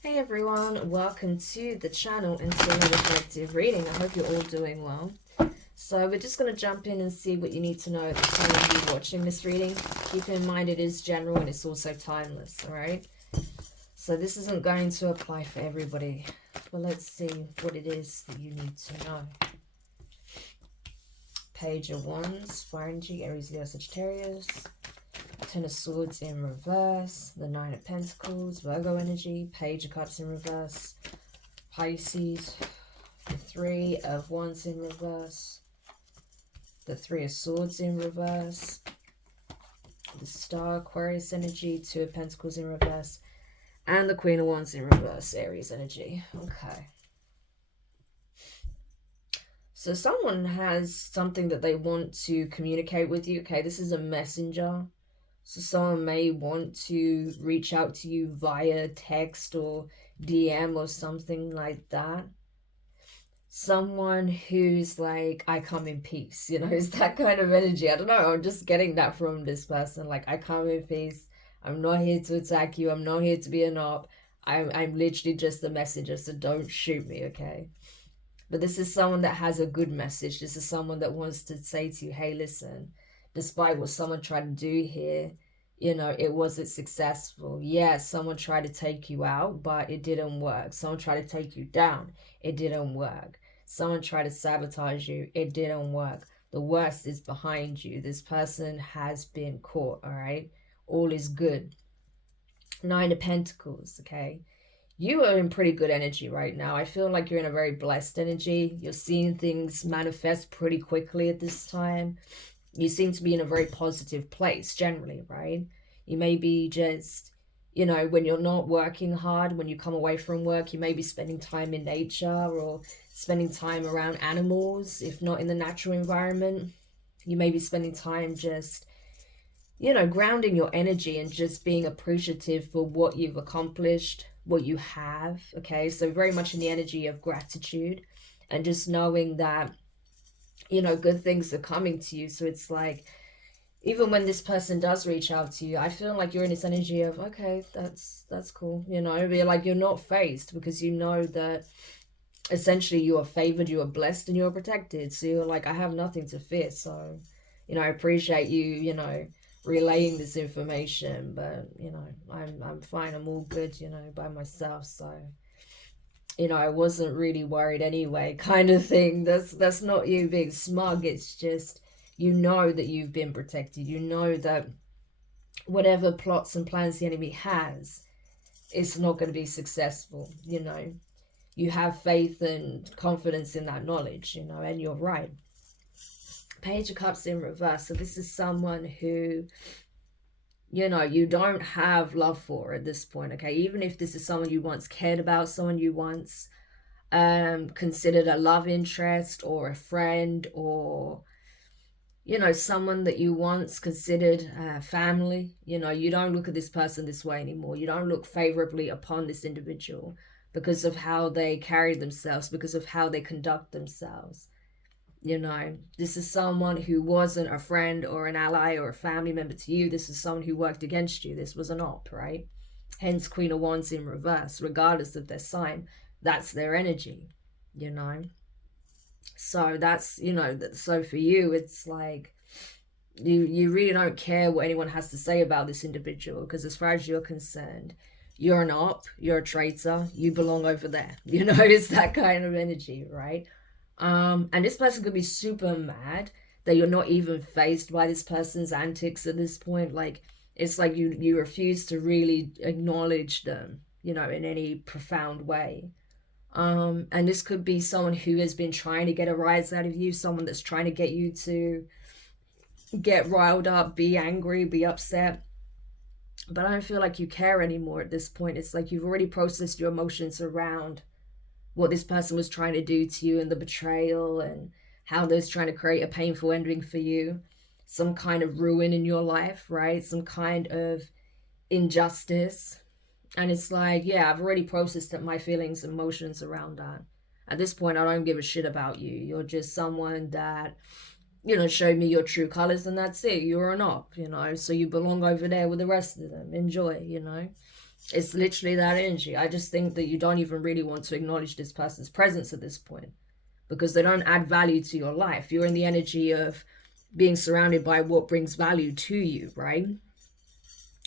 Hey everyone, welcome to the channel and to another collective reading. I hope you're all doing well. So we're just going to jump in and see what you need to know at the time of you watching this reading. Keep in mind it is general and it's also timeless, alright? So this isn't going to apply for everybody, but let's see what it is that you need to know. Page of Wands, Fire Energy, Aries, Leo, Sagittarius. Ten of Swords in reverse, the Nine of Pentacles, Virgo energy, Page of Cups in reverse, Pisces, the Three of Wands in reverse, the Three of Swords in reverse, the Star, Aquarius energy, Two of Pentacles in reverse, and the Queen of Wands in reverse, Aries energy. Okay. So someone has something that they want to communicate with you. Okay, this is a messenger. So someone may want to reach out to you via text or DM or something like that. Someone who's like, I come in peace, you know, it's that kind of energy. I don't know, I'm just getting that from this person. Like, I come in peace. I'm not here to attack you. I'm not here to be an op. I'm literally just a messenger, so don't shoot me, okay? But this is someone that has a good message. This is someone that wants to say to you, hey, listen, despite what someone tried to do here, you know, it wasn't successful. Yeah, someone tried to take you out, but it didn't work. Someone tried to take you down. It didn't work. Someone tried to sabotage you. It didn't work. The worst is behind you. This person has been caught, all right? All is good. Nine of Pentacles, okay? You are in pretty good energy right now. I feel like you're in a very blessed energy. You're seeing things manifest pretty quickly at this time. You seem to be in a very positive place generally, right? You may be just, you know, when you're not working hard, when you come away from work, you may be spending time in nature or spending time around animals, if not in the natural environment. You may be spending time just, you know, grounding your energy and just being appreciative for what you've accomplished, what you have, okay? So very much in the energy of gratitude and just knowing that, you know, good things are coming to you. So it's like, even when this person does reach out to you, I feel like you're in this energy of, okay, that's cool, you know, like you're not faced because you know that essentially you are favored, you are blessed, and you are protected. So you're like, I have nothing to fear. So, you know, I appreciate you, you know, relaying this information, but you know, I'm fine, I'm all good, you know, by myself. So, you know, I wasn't really worried anyway, kind of thing. That's not you being smug. It's just, you know, that you've been protected. You know that whatever plots and plans the enemy has, it's not going to be successful. You know, you have faith and confidence in that knowledge, you know, and you're right. Page of Cups in reverse. So this is someone who, you know, you don't have love for at this point, okay? Even if this is someone you once cared about, someone you once considered a love interest or a friend, or, you know, someone that you once considered family, you know, you don't look at this person this way anymore. You don't look favorably upon this individual because of how they carry themselves, because of how they conduct themselves. You know, this is someone who wasn't a friend or an ally or a family member to you. This is someone who worked against you. This was an op, right? Hence Queen of Wands in reverse, regardless of their sign. That's their energy, you know. So that's, you know, so for you, it's like you really don't care what anyone has to say about this individual, because as far as you're concerned, you're an op, you're a traitor, you belong over there. You know, it's that kind of energy, right? And this person could be super mad that you're not even faced by this person's antics at this point. Like, it's like you refuse to really acknowledge them, you know, in any profound way. And this could be someone who has been trying to get a rise out of you, someone that's trying to get you to get riled up, be angry, be upset. But I don't feel like you care anymore at this point. It's like you've already processed your emotions around what this person was trying to do to you and the betrayal and how they're trying to create a painful ending for you, some kind of ruin in your life, right? Some kind of injustice. And it's like, yeah, I've already processed my feelings and emotions around that. At this point, I don't give a shit about you. You're just someone that, you know, showed me your true colors, and that's it. You're an op, you know, so you belong over there with the rest of them. Enjoy, you know. It's literally that energy. I just think that you don't even really want to acknowledge this person's presence at this point, because they don't add value to your life. You're in the energy of being surrounded by what brings value to you, right?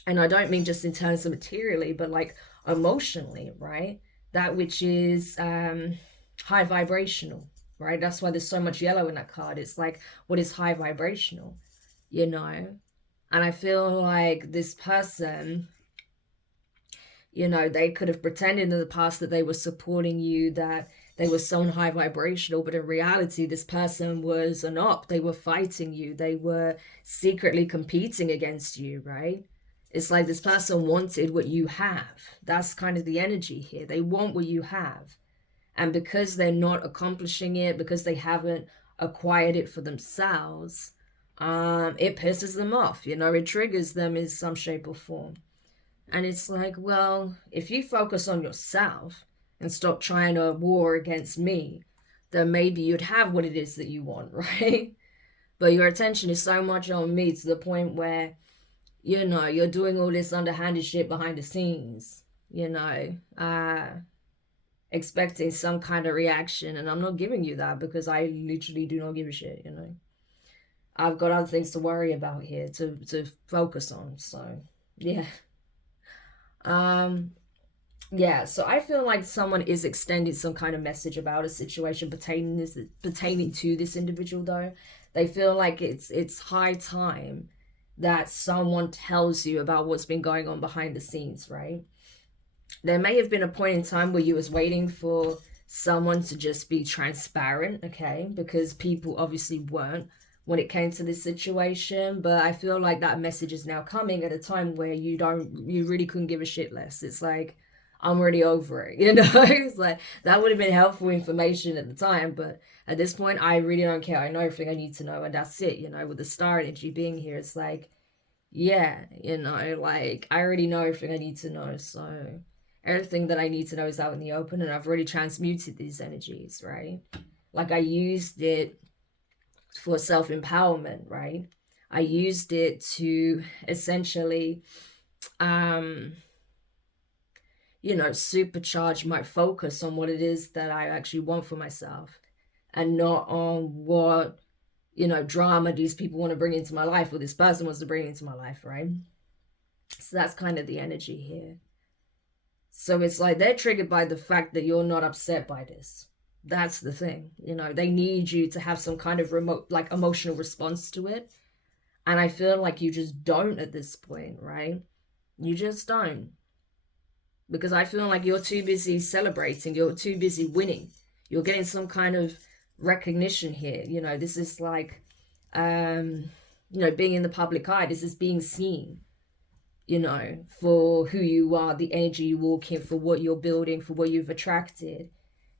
And I don't mean just in terms of materially, but like emotionally, right? That which is high vibrational, right? That's why there's so much yellow in that card. It's like, what is high vibrational, you know? And I feel like this person, you know, they could have pretended in the past that they were supporting you, that they were so high vibrational, but in reality, this person was an op. They were fighting you. They were secretly competing against you, right? It's like this person wanted what you have. That's kind of the energy here. They want what you have. And because they're not accomplishing it, because they haven't acquired it for themselves, it pisses them off. You know, it triggers them in some shape or form. And it's like, well, if you focus on yourself and stop trying to war against me, then maybe you'd have what it is that you want, right? But your attention is so much on me to the point where, you know, you're doing all this underhanded shit behind the scenes, you know, expecting some kind of reaction. And I'm not giving you that, because I literally do not give a shit, you know. I've got other things to worry about here, to focus on. So, yeah. Yeah, so I feel like someone is extending some kind of message about a situation pertaining to this individual, though. They feel like it's high time that someone tells you about what's been going on behind the scenes, right? There may have been a point in time where you was waiting for someone to just be transparent, okay? Because people obviously weren't when it came to this situation. But I feel like that message is now coming at a time where you really couldn't give a shit less. It's like, I'm already over it, you know? It's like, that would have been helpful information at the time, but at this point, I really don't care. I know everything I need to know, and that's it, you know? With the star energy being here, it's like, yeah, you know, like, I already know everything I need to know, so everything that I need to know is out in the open, and I've already transmuted these energies, right? Like, I used it for self-empowerment, right? I used it to essentially you know, supercharge my focus on what it is that I actually want for myself, and not on what, you know, drama these people want to bring into my life, or this person wants to bring into my life, right? So that's kind of the energy here. So it's like they're triggered by the fact that you're not upset by this. That's the thing, you know. They need you to have some kind of remote, like, emotional response to it. And I feel like you just don't at this point, right? You just don't. Because I feel like you're too busy celebrating. You're too busy winning. You're getting some kind of recognition here. You know, this is like, you know, being in the public eye. This is being seen, you know, for who you are, the energy you walk in, for what you're building, for what you've attracted.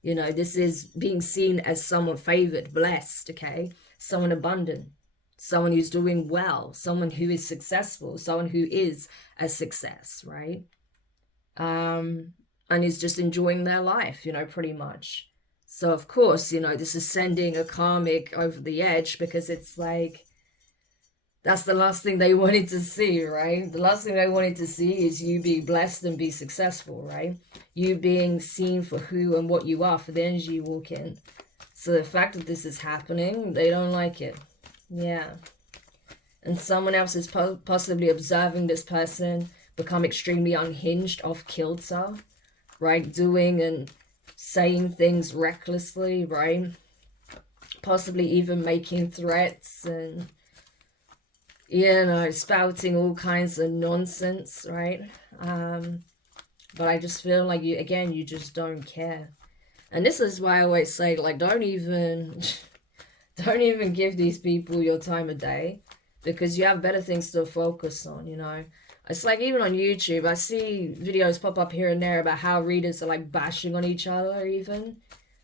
You know, this is being seen as someone favored, blessed, okay? Someone abundant, someone who's doing well, someone who is successful, someone who is a success, right? And is just enjoying their life, you know, pretty much. So, of course, you know, this is sending a karmic over the edge, because it's like, that's the last thing they wanted to see, right? The last thing they wanted to see is you be blessed and be successful, right? You being seen for who and what you are, for the energy you walk in. So the fact that this is happening, they don't like it. Yeah. And someone else is possibly observing this person become extremely unhinged, off kilter, right? Doing and saying things recklessly, right? Possibly even making threats and, you know, spouting all kinds of nonsense, right? But I just feel like you just don't care. And this is why I always say, like, don't even give these people your time of day, because you have better things to focus on, you know? It's like, even on YouTube, I see videos pop up here and there about how readers are, like, bashing on each other even.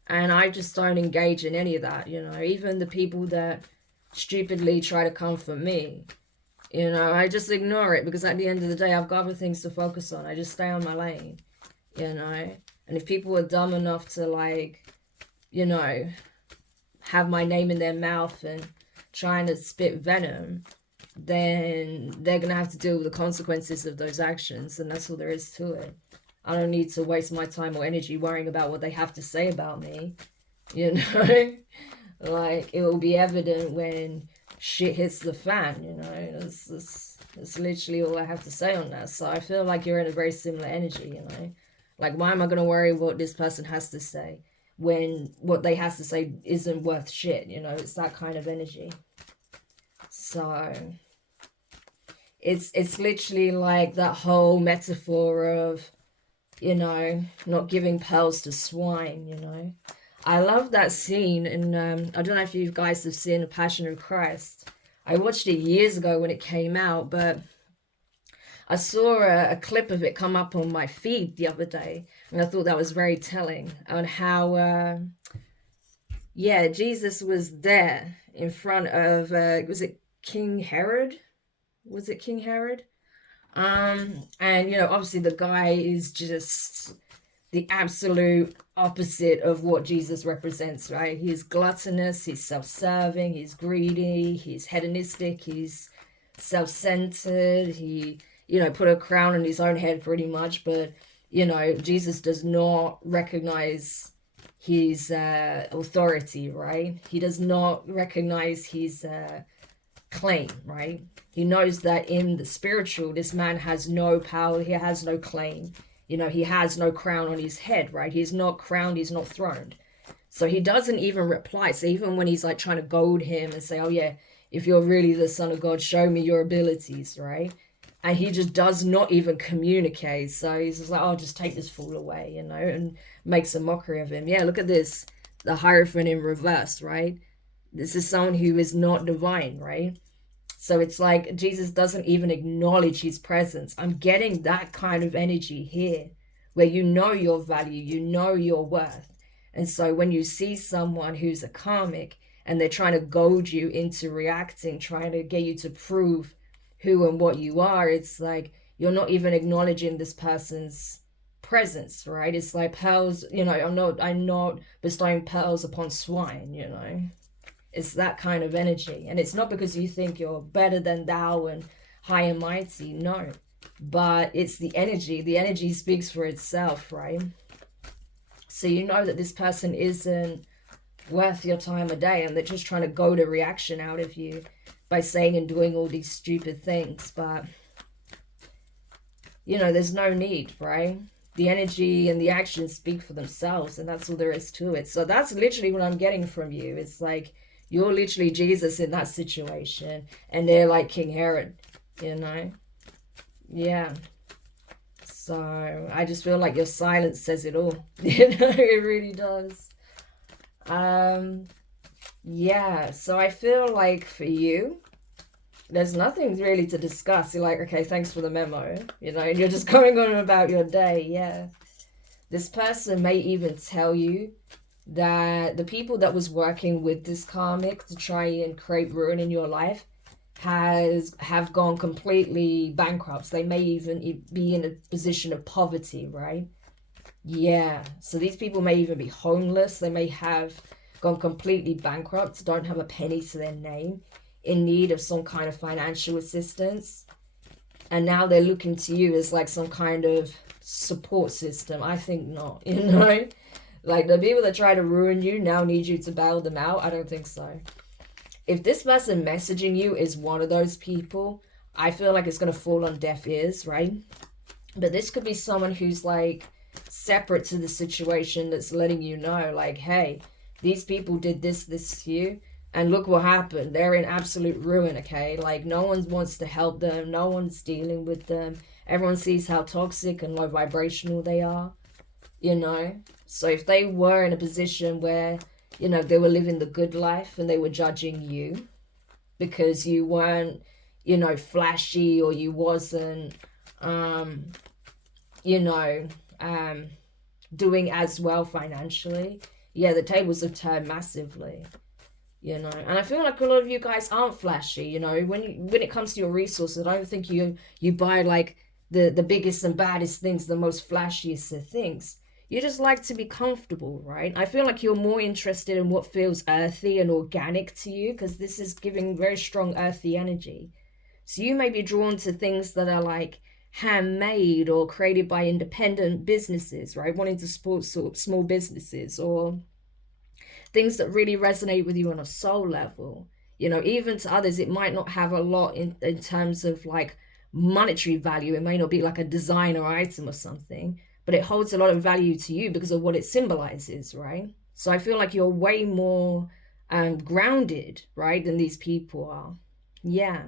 And I just don't engage in any of that, you know? Even the people that stupidly try to come for me, you know, I just ignore it, because at the end of the day, I've got other things to focus on. I just stay on my lane, you know? And if people are dumb enough to, like, you know, have my name in their mouth and trying to spit venom, then they're going to have to deal with the consequences of those actions. And that's all there is to it. I don't need to waste my time or energy worrying about what they have to say about me. You know, like it will be evident when shit hits the fan, you know. That's literally all I have to say on that. So I feel like you're in a very similar energy, you know. Like, why am I going to worry what this person has to say when what they has to say isn't worth shit, you know? It's that kind of energy. So it's literally like that whole metaphor of, you know, not giving pearls to swine, you know. I love that scene, and I don't know if you guys have seen The Passion of Christ. I watched it years ago when it came out, but I saw a clip of it come up on my feed the other day, and I thought that was very telling on how, yeah, Jesus was there in front of, was it King Herod? Was it King Herod? And, you know, obviously the guy is just the absolute opposite of what Jesus represents, right? He's gluttonous, he's self-serving, he's greedy, he's hedonistic, he's self-centered, he, you know, put a crown on his own head pretty much. But, you know, Jesus does not recognize his authority, right? He does not recognize his claim, right? He knows that in the spiritual, this man has no power, he has no claim. You know, he has no crown on his head, right? He's not crowned, he's not throned. So he doesn't even reply. So even when he's like trying to goad him and say, oh yeah, if you're really the Son of God, show me your abilities, right? And he just does not even communicate. So he's just like, oh, just take this fool away, you know, and makes a mockery of him. Yeah, look at this, the Hierophant in reverse, right? This is someone who is not divine, right? So it's like Jesus doesn't even acknowledge his presence. I'm getting that kind of energy here, where you know your value, you know your worth. And so when you see someone who's a karmic and they're trying to goad you into reacting, trying to get you to prove who and what you are, it's like you're not even acknowledging this person's presence, right? It's like pearls, you know, I'm not bestowing pearls upon swine, you know. It's that kind of energy. And it's not because you think you're better than thou and high and mighty. No. But it's the energy. The energy speaks for itself, right? So you know that this person isn't worth your time of day, and they're just trying to goad a reaction out of you by saying and doing all these stupid things. But, you know, there's no need, right? The energy and the actions speak for themselves, and that's all there is to it. So that's literally what I'm getting from you. It's like, you're literally Jesus in that situation, and they're like King Herod, you know? Yeah. So I just feel like your silence says it all. You know, it really does. Yeah, so I feel like for you, there's nothing really to discuss. You're like, okay, thanks for the memo, you know, and you're just going on about your day. Yeah. This person may even tell you that the people that was working with this karmic to try and create ruin in your life have gone completely bankrupt. They may even be in a position of poverty, right? Yeah, so these people may even be homeless. They may have gone completely bankrupt, don't have a penny to their name, in need of some kind of financial assistance, and now they're looking to you as like some kind of support system. I think not, you know. Like, the people that try to ruin you now need you to bail them out. I don't think so. If this person messaging you is one of those people, I feel like it's going to fall on deaf ears, right? But this could be someone who's like separate to the situation, that's letting you know, like, hey, these people did this to you, and look what happened. They're in absolute ruin, okay? Like, no one wants to help them. No one's dealing with them. Everyone sees how toxic and low vibrational they are, you know? So if they were in a position where, you know, they were living the good life and they were judging you because you weren't, you know, flashy, or you wasn't, you know, doing as well financially, yeah, the tables have turned massively, you know. And I feel like a lot of you guys aren't flashy, you know. When it comes to your resources, I don't think you buy like the biggest and baddest things, the most flashiest of things. You just like to be comfortable, right? I feel like you're more interested in what feels earthy and organic to you, because this is giving very strong earthy energy. So you may be drawn to things that are like handmade or created by independent businesses, right? Wanting to support sort of small businesses, or things that really resonate with you on a soul level. You know, even to others, it might not have a lot in terms of like monetary value. It may not be like a designer item or something, but it holds a lot of value to you because of what it symbolizes, right? So I feel like you're way more grounded, right, than these people are. Yeah.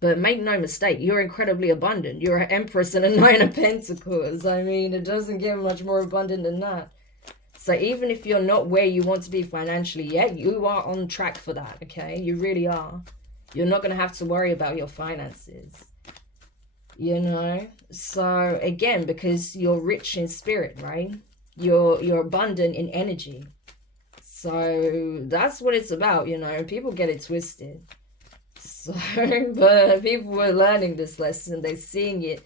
But make no mistake, you're incredibly abundant. You're an Empress and a Nine of Pentacles. I mean, it doesn't get much more abundant than that. So even if you're not where you want to be financially yet, you are on track for that, okay? You really are. You're not going to have to worry about your finances, you know? So again, because you're rich in spirit, right? You're abundant in energy. So that's what it's about, you know? People get it twisted. So, but people were learning this lesson. They're seeing it,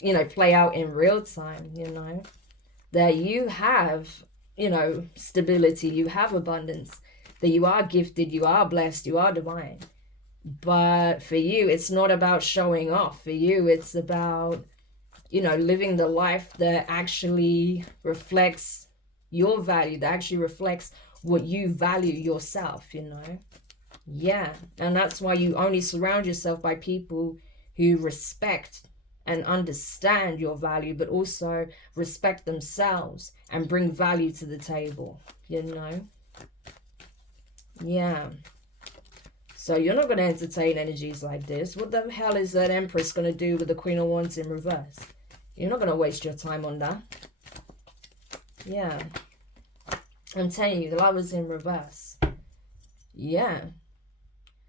you know, play out in real time, you know? That you have, you know, stability, you have abundance, that you are gifted, you are blessed, you are divine. But for you, it's not about showing off. For you, it's about, you know, living the life that actually reflects your value, that actually reflects what you value yourself, you know. Yeah, and that's why you only surround yourself by people who respect and understand your value, but also respect themselves and bring value to the table, you know? Yeah. So you're not going to entertain energies like this. What the hell is that Empress going to do with the Queen of Wands in reverse? You're not going to waste your time on that. Yeah. I'm telling you, the Lover's in reverse. Yeah.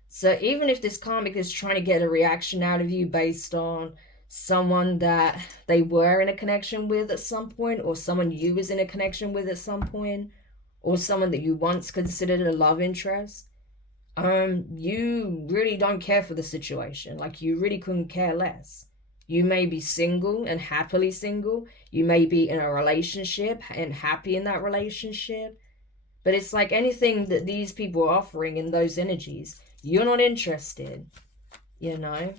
So even if this karmic is trying to get a reaction out of you based on someone that they were in a connection with at some point, or someone you was in a connection with at some point, or someone that you once considered a love interest, you really don't care for the situation. Like, you really couldn't care less. You may be single and happily single. You may be in a relationship and happy in that relationship. But it's like anything that these people are offering in those energies, you're not interested, you know?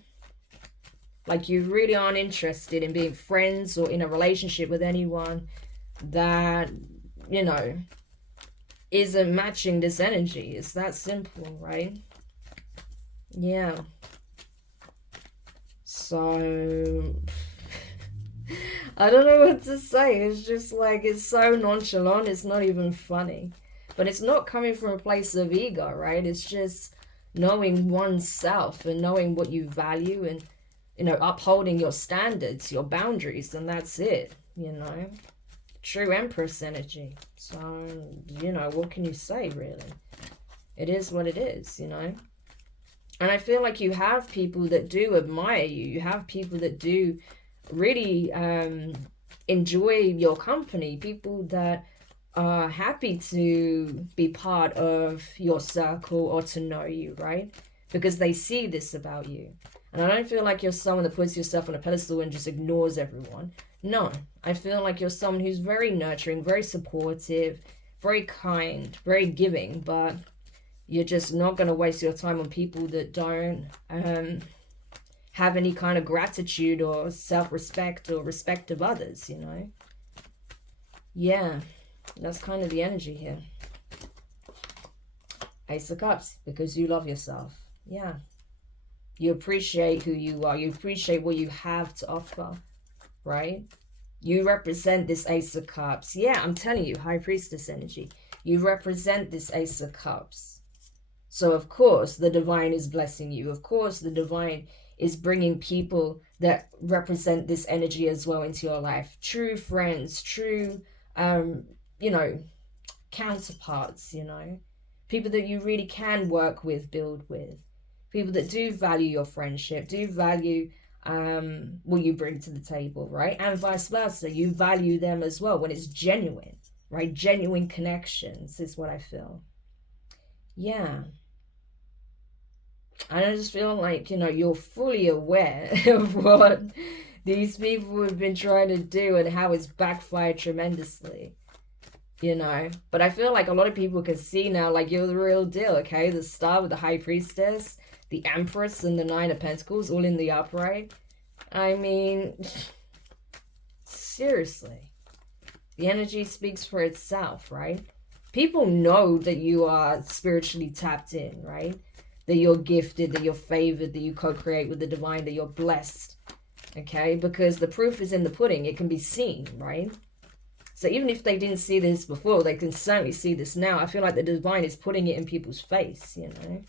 Like, you really aren't interested in being friends or in a relationship with anyone that, you know, isn't matching this energy. It's that simple, right? Yeah. So, I don't know what to say. It's just like, it's so nonchalant. It's not even funny. But it's not coming from a place of ego, right? It's just knowing oneself and knowing what you value and, you know, upholding your standards, your boundaries, and that's it, you know? True Empress energy. So, you know, what can you say, really? It is what it is, you know? And I feel like you have people that do admire you. You have people that do really enjoy your company. People that are happy to be part of your circle or to know you, right? Because they see this about you. And I don't feel like you're someone that puts yourself on a pedestal and just ignores everyone. No, I feel like you're someone who's very nurturing, very supportive, very kind, very giving, but you're just not going to waste your time on people that don't have any kind of gratitude or self-respect or respect of others, you know? Yeah, that's kind of the energy here. Ace of Cups, because you love yourself. Yeah. You appreciate who you are. You appreciate what you have to offer, right? You represent this Ace of Cups. Yeah, I'm telling you, High Priestess energy. You represent this Ace of Cups. So, of course, the divine is blessing you. Of course, the divine is bringing people that represent this energy as well into your life. True friends, true, you know, counterparts, you know. People that you really can work with, build with. People that do value your friendship, do value what you bring to the table, right? And vice versa. You value them as well when it's genuine, right? Genuine connections is what I feel. Yeah. And I just feel like, you know, you're fully aware of what these people have been trying to do and how it's backfired tremendously, you know. But I feel like a lot of people can see now, like, you're the real deal, okay? The star with the High Priestess, the Empress and the Nine of Pentacles all in the upright. I mean, seriously. The energy speaks for itself, right? People know that you are spiritually tapped in, right? That you're gifted, that you're favored, that you co-create with the divine, that you're blessed, okay? Because the proof is in the pudding. It can be seen, right? So even if they didn't see this before, they can certainly see this now. I feel like the divine is putting it in people's face, you know?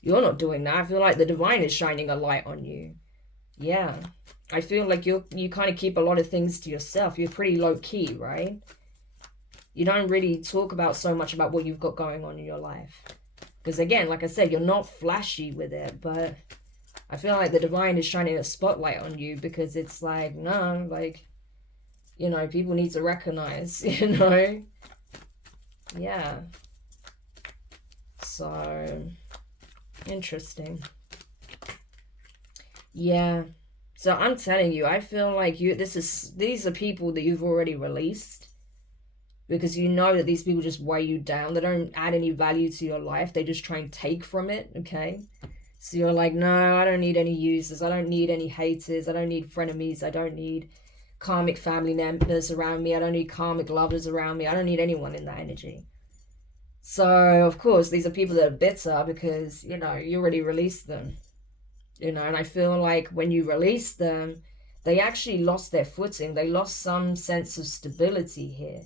You're not doing that. I feel like the divine is shining a light on you. Yeah. I feel like you kind of keep a lot of things to yourself. You're pretty low-key, right? You don't really talk about so much about what you've got going on in your life. Because again, like I said, you're not flashy with it, but I feel like the divine is shining a spotlight on you because it's like, no, like, you know, people need to recognize, you know? Yeah. So, interesting. Yeah. So I'm telling you, I feel like these are people that you've already released because you know that these people just weigh you down. They don't add any value to your life. They just try and take from it, okay? So you're like, no, I don't need any users. I don't need any haters. I don't need frenemies. I don't need karmic family members around me. I don't need karmic lovers around me. I don't need anyone in that energy. So, of course, these are people that are bitter because, you know, you already released them. You know, and I feel like when you release them, they actually lost their footing. They lost some sense of stability here.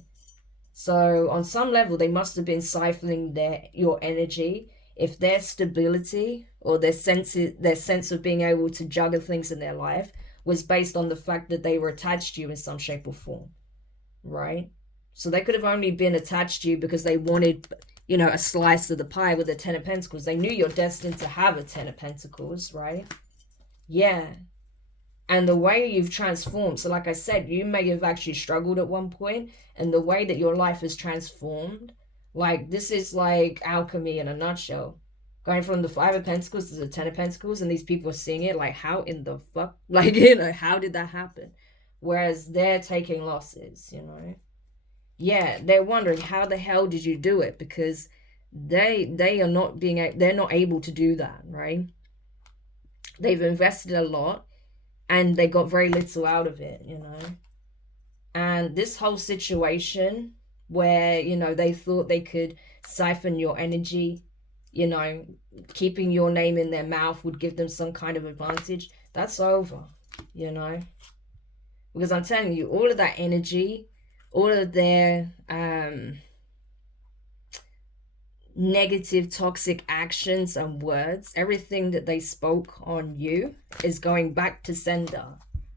So on some level, they must have been siphoning your energy. If their stability or their sense of being able to juggle things in their life was based on the fact that they were attached to you in some shape or form, right? So they could have only been attached to you because they wanted, you know, a slice of the pie with the Ten of Pentacles. They knew you're destined to have a Ten of Pentacles, right? Yeah. And the way you've transformed. So like I said, you may have actually struggled at one point. And the way that your life is transformed, like this is like alchemy in a nutshell. Going from the Five of Pentacles to the Ten of Pentacles. And these people are seeing it like, how in the fuck? Like, you know, how did that happen? Whereas they're taking losses, you know. Yeah, they're wondering how the hell did you do it, because they're not able to do that, right? They've invested a lot and they got very little out of it, you know. And this whole situation where, you know, they thought they could siphon your energy, you know, keeping your name in their mouth would give them some kind of advantage, that's over, you know. Because I'm telling you, all of that energy, all of their negative, toxic actions and words, everything that they spoke on you is going back to sender.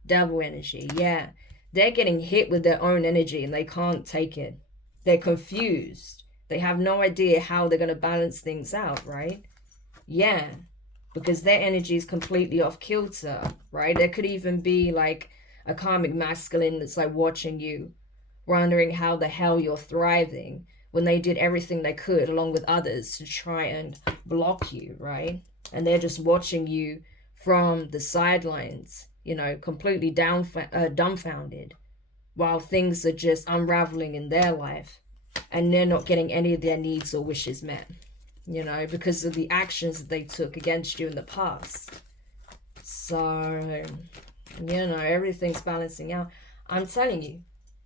Devil energy, yeah. They're getting hit with their own energy and they can't take it. They're confused. They have no idea how they're going to balance things out, right? Yeah. Because their energy is completely off kilter, right? There could even be like a karmic masculine that's like watching you, wondering how the hell you're thriving when they did everything they could along with others to try and block you, right? And they're just watching you from the sidelines, you know, completely dumbfounded while things are just unraveling in their life and they're not getting any of their needs or wishes met, you know, because of the actions that they took against you in the past. So, you know, everything's balancing out. I'm telling you,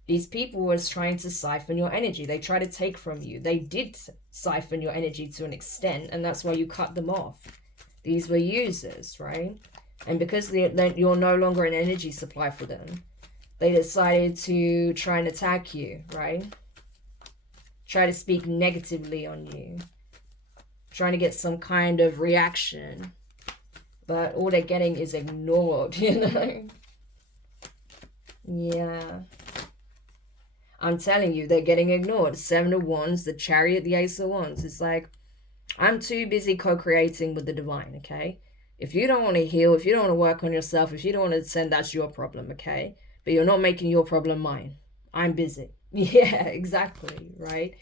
these people was trying to siphon your energy. They try to take from you. They did siphon your energy to an extent, and that's why you cut them off. These were users, right? And because you're no longer an energy supply for them, they decided to try and attack you, right? Try to speak negatively on you. Trying to get some kind of reaction. But all they're getting is ignored, you know? Yeah. I'm telling you, they're getting ignored. Seven of Wands, the Chariot, the Ace of Wands. It's like, I'm too busy co-creating with the divine, okay? If you don't want to heal, if you don't want to work on yourself, if you don't want to ascend, that's your problem, okay? But you're not making your problem mine. I'm busy. Yeah, exactly, right?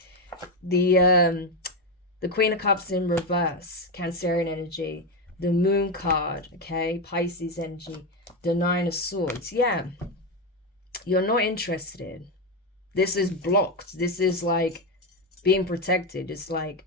The Queen of Cups in reverse, Cancerian energy. The Moon card, okay? Pisces energy. The Nine of Swords. Yeah, you're not interested. This is blocked. This is like being protected. It's like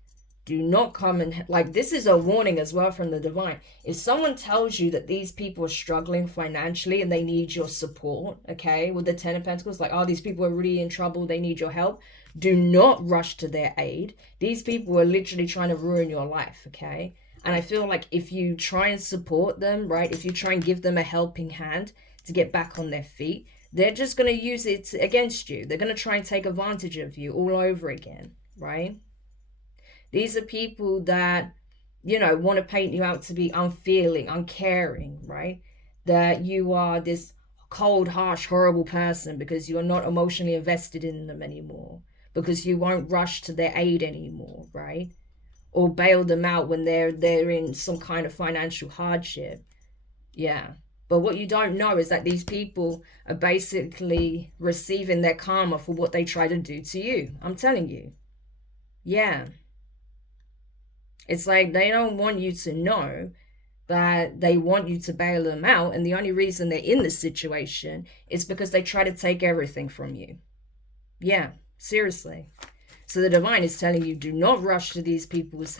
Do not come and, like, this is a warning as well from the divine. If someone tells you that these people are struggling financially and they need your support, okay, with the 10 of Pentacles, like, oh, these people are really in trouble, they need your help, do not rush to their aid. These people are literally trying to ruin your life, okay? And I feel like if you try and support them, right, if you try and give them a helping hand to get back on their feet, they're just going to use it against you. They're going to try and take advantage of you all over again, right? These are people that, you know, want to paint you out to be unfeeling, uncaring, right? That you are this cold, harsh, horrible person because you're not emotionally invested in them anymore, because you won't rush to their aid anymore, right? Or bail them out when they're in some kind of financial hardship. Yeah. But what you don't know is that these people are basically receiving their karma for what they try to do to you. I'm telling you. Yeah. It's like they don't want you to know that they want you to bail them out. And the only reason they're in this situation is because they try to take everything from you. Yeah, seriously. So the divine is telling you, do not rush to these people's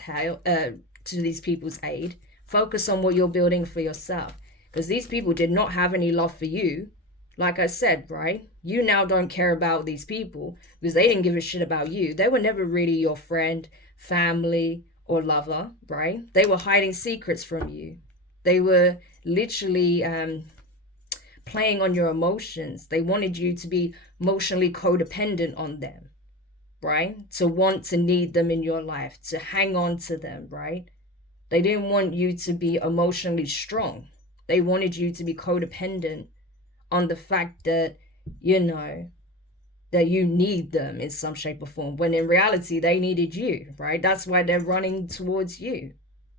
aid. Focus on what you're building for yourself. Because these people did not have any love for you. Like I said, right? You now don't care about these people because they didn't give a shit about you. They were never really your friend, family, or lover, right? They were hiding secrets from you. They were literally playing on your emotions. They wanted you to be emotionally codependent on them, right? To want to need them in your life, to hang on to them, right? They didn't want you to be emotionally strong. They wanted you to be codependent on the fact that, you know, that you need them in some shape or form, when in reality, they needed you, right? That's why they're running towards you.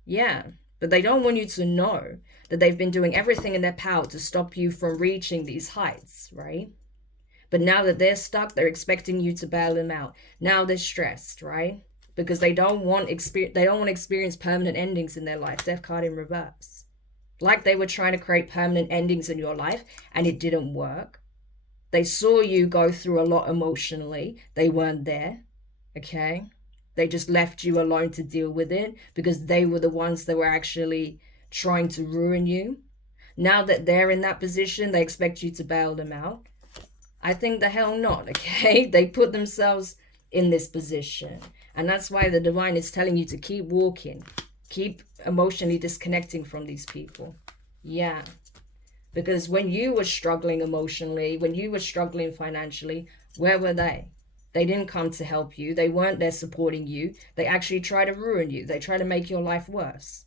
Yeah. But they don't want you to know that they've been doing everything in their power to stop you from reaching these heights, right? But now that they're stuck, they're expecting you to bail them out. Now they're stressed, right? Because they don't want to experience permanent endings in their life. Death card in reverse. Like they were trying to create permanent endings in your life and it didn't work. They saw you go through a lot emotionally. They weren't there, okay? They just left you alone to deal with it because they were the ones that were actually trying to ruin you. Now that they're in that position, they expect you to bail them out. I think the hell not, okay? They put themselves in this position. And that's why the divine is telling you to keep walking. Keep emotionally disconnecting from these people. Yeah. Because when you were struggling emotionally, when you were struggling financially, where were they? They didn't come to help you. They weren't there supporting you. They actually try to ruin you. They try to make your life worse.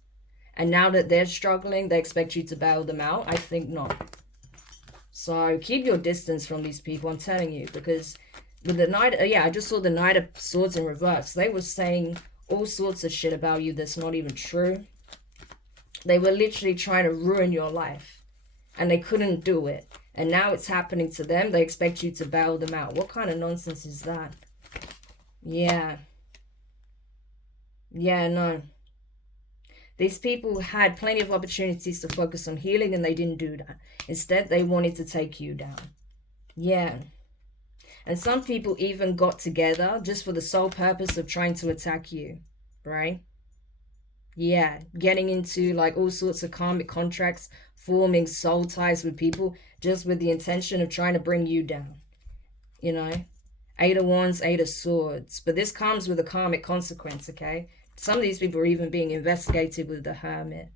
And now that they're struggling, they expect you to bail them out? I think not. So keep your distance from these people, I'm telling you. Because with the Knight, I just saw the Knight of Swords in reverse. They were saying all sorts of shit about you that's not even true. They were literally trying to ruin your life. And they couldn't do it. And now it's happening to them. They expect you to bail them out. What kind of nonsense is that? Yeah. Yeah, no. These people had plenty of opportunities to focus on healing and they didn't do that. Instead, they wanted to take you down. Yeah. And some people even got together just for the sole purpose of trying to attack you. Right? Yeah, getting into like all sorts of karmic contracts, forming soul ties with people just with the intention of trying to bring you down. You know, 8 of Wands, 8 of Swords. But this comes with a karmic consequence, okay? Some of these people are even being investigated with the Hermit.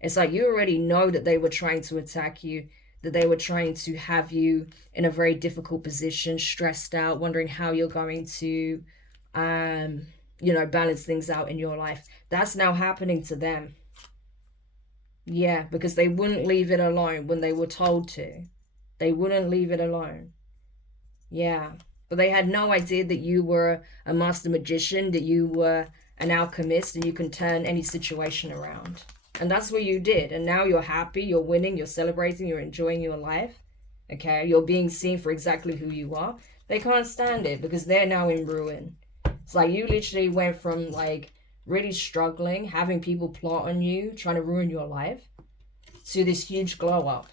It's like you already know that they were trying to attack you, that they were trying to have you in a very difficult position, stressed out, wondering how you're going to you know, balance things out in your life. That's now happening to them. Yeah, because they wouldn't leave it alone when they were told to. They wouldn't leave it alone. Yeah, but they had no idea that you were a master magician, that you were an alchemist, and you can turn any situation around. And that's what you did. And now you're happy, you're winning, you're celebrating, you're enjoying your life. Okay, you're being seen for exactly who you are. They can't stand it because they're now in ruin. It's like you literally went from like really struggling, having people plot on you, trying to ruin your life, to this huge glow up.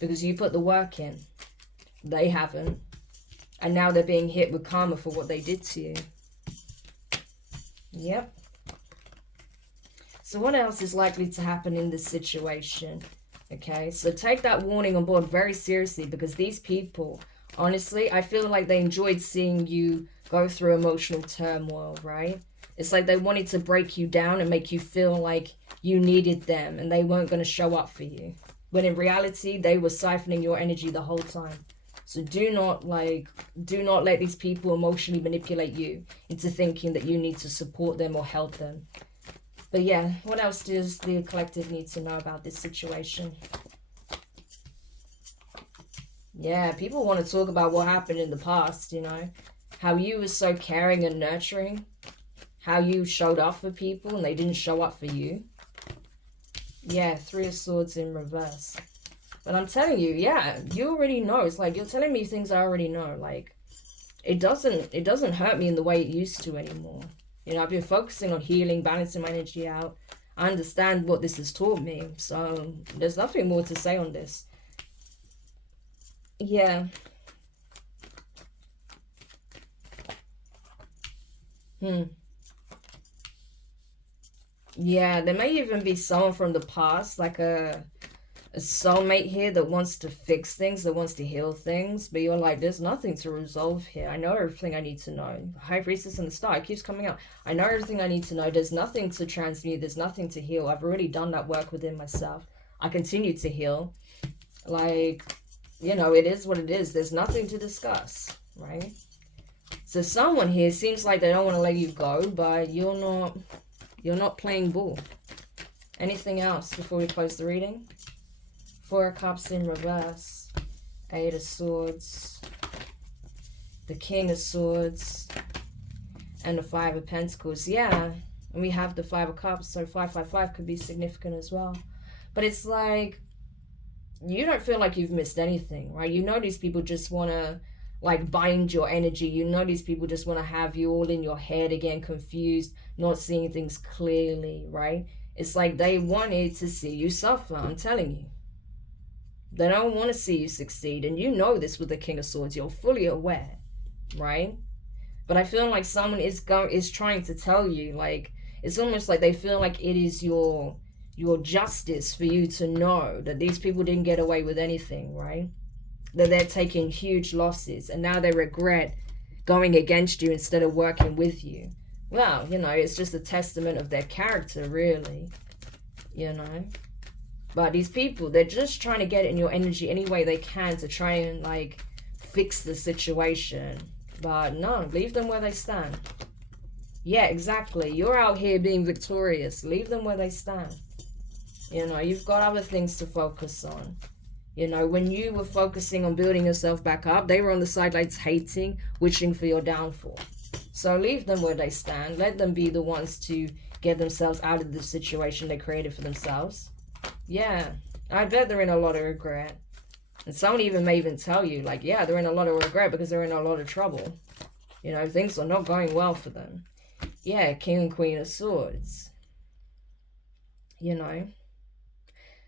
Because you put the work in. They haven't. And now they're being hit with karma for what they did to you. Yep. So what else is likely to happen in this situation? Okay, so take that warning on board very seriously, because these people, honestly, I feel like they enjoyed seeing you go through emotional turmoil, right? It's like they wanted to break you down and make you feel like you needed them and they weren't going to show up for you. When in reality, they were siphoning your energy the whole time. So do not let these people emotionally manipulate you into thinking that you need to support them or help them. But yeah, what else does the collective need to know about this situation? Yeah, people want to talk about what happened in the past, you know. How you were so caring and nurturing. How you showed up for people and they didn't show up for you. Yeah, 3 of Swords in reverse. But I'm telling you, yeah, you already know. It's like you're telling me things I already know. Like, it doesn't hurt me in the way it used to anymore. You know, I've been focusing on healing, balancing my energy out. I understand what this has taught me. So there's nothing more to say on this. Yeah. Yeah, there may even be someone from the past, like a soulmate here that wants to fix things, that wants to heal things, but you're like, there's nothing to resolve here. I know everything I need to know. High Priestess and the Star, it keeps coming out. I know everything I need to know. There's nothing to transmute. There's nothing to heal. I've already done that work within myself. I continue to heal. Like, you know, it is what it is. There's nothing to discuss, right? So someone here seems like they don't want to let you go, but you're not playing ball. Anything else before we close the reading? 4 of Cups in reverse, 8 of Swords, the King of Swords, and the 5 of Pentacles. Yeah, and we have the 5 of Cups, so 555 could be significant as well. But it's like, you don't feel like you've missed anything, right? You know these people just want to, like, bind your energy. You know these people just want to have you all in your head again, confused, not seeing things clearly, right? It's like they wanted to see you suffer, I'm telling you. They don't want to see you succeed. And you know this with the King of Swords. You're fully aware, right? But I feel like someone is trying to tell you, like, it's almost like they feel like it is your justice for you to know that these people didn't get away with anything, right? That they're taking huge losses and now they regret going against you instead of working with you. Well, you know, it's just a testament of their character, really, you know. But these people, they're just trying to get in your energy any way they can to try and, like, fix the situation. But no, leave them where they stand. Yeah, exactly. You're out here being victorious. Leave them where they stand. You know, you've got other things to focus on. You know, when you were focusing on building yourself back up, they were on the sidelines hating, wishing for your downfall. So leave them where they stand. Let them be the ones to get themselves out of the situation they created for themselves. Yeah, I bet they're in a lot of regret. And someone even may even tell you, like, yeah, they're in a lot of regret because they're in a lot of trouble. You know, things are not going well for them. Yeah, King and Queen of Swords. You know.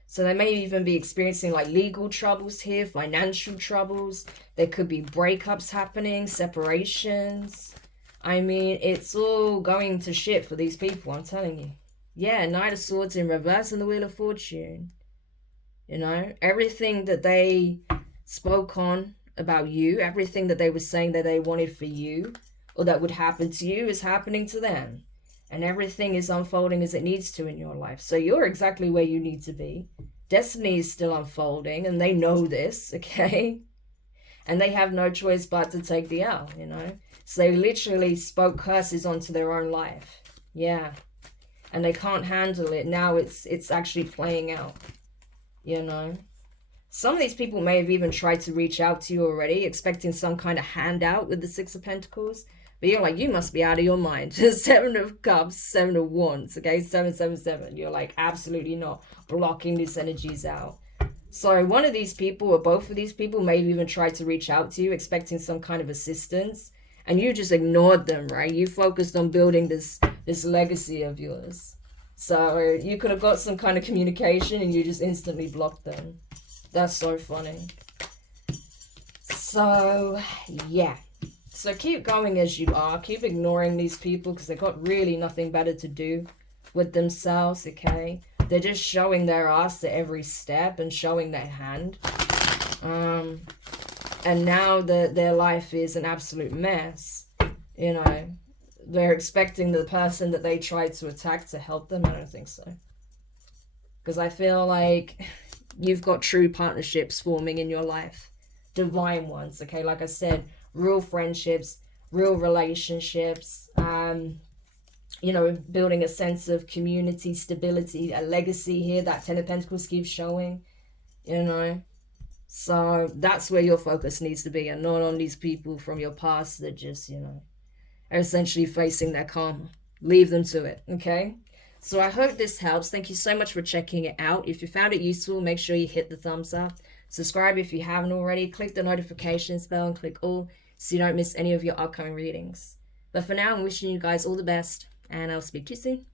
So they may even be experiencing, like, legal troubles here, financial troubles. There could be breakups happening, separations. I mean, it's all going to shit for these people, I'm telling you. Yeah, Knight of Swords in reverse and the Wheel of Fortune. You know, everything that they spoke on about you, everything that they were saying that they wanted for you or that would happen to you is happening to them. And everything is unfolding as it needs to in your life. So you're exactly where you need to be. Destiny is still unfolding and they know this, okay? And they have no choice but to take the L, you know? So they literally spoke curses onto their own life. Yeah. And they can't handle it. Now it's actually playing out, you know. Some of these people may have even tried to reach out to you already, expecting some kind of handout with the 6 of Pentacles. But you're like, you must be out of your mind. 7 of Cups, 7 of Wands, okay? 777. You're like, absolutely not. Blocking these energies out. So one of these people or both of these people may have even tried to reach out to you, expecting some kind of assistance. And you just ignored them, right? You focused on building this legacy of yours. So you could have got some kind of communication and you just instantly blocked them. That's so funny. So, yeah. So keep going as you are. Keep ignoring these people because they've got really nothing better to do with themselves, okay? They're just showing their ass at every step and showing their hand. And now their life is an absolute mess. You know, they're expecting the person that they tried to attack to help them. I don't think so. Because I feel like you've got true partnerships forming in your life. Divine ones, okay? Like I said, real friendships, real relationships, you know, building a sense of community, stability, a legacy here that 10 of Pentacles keeps showing, you know. So that's where your focus needs to be, and not on these people from your past that just, you know, are essentially facing their karma. Leave them to it, okay? So I hope this helps. Thank you so much for checking it out. If you found it useful, make sure you hit the thumbs up. Subscribe if you haven't already. Click the notifications bell and click all so you don't miss any of your upcoming readings. But for now, I'm wishing you guys all the best, and I'll speak to you soon.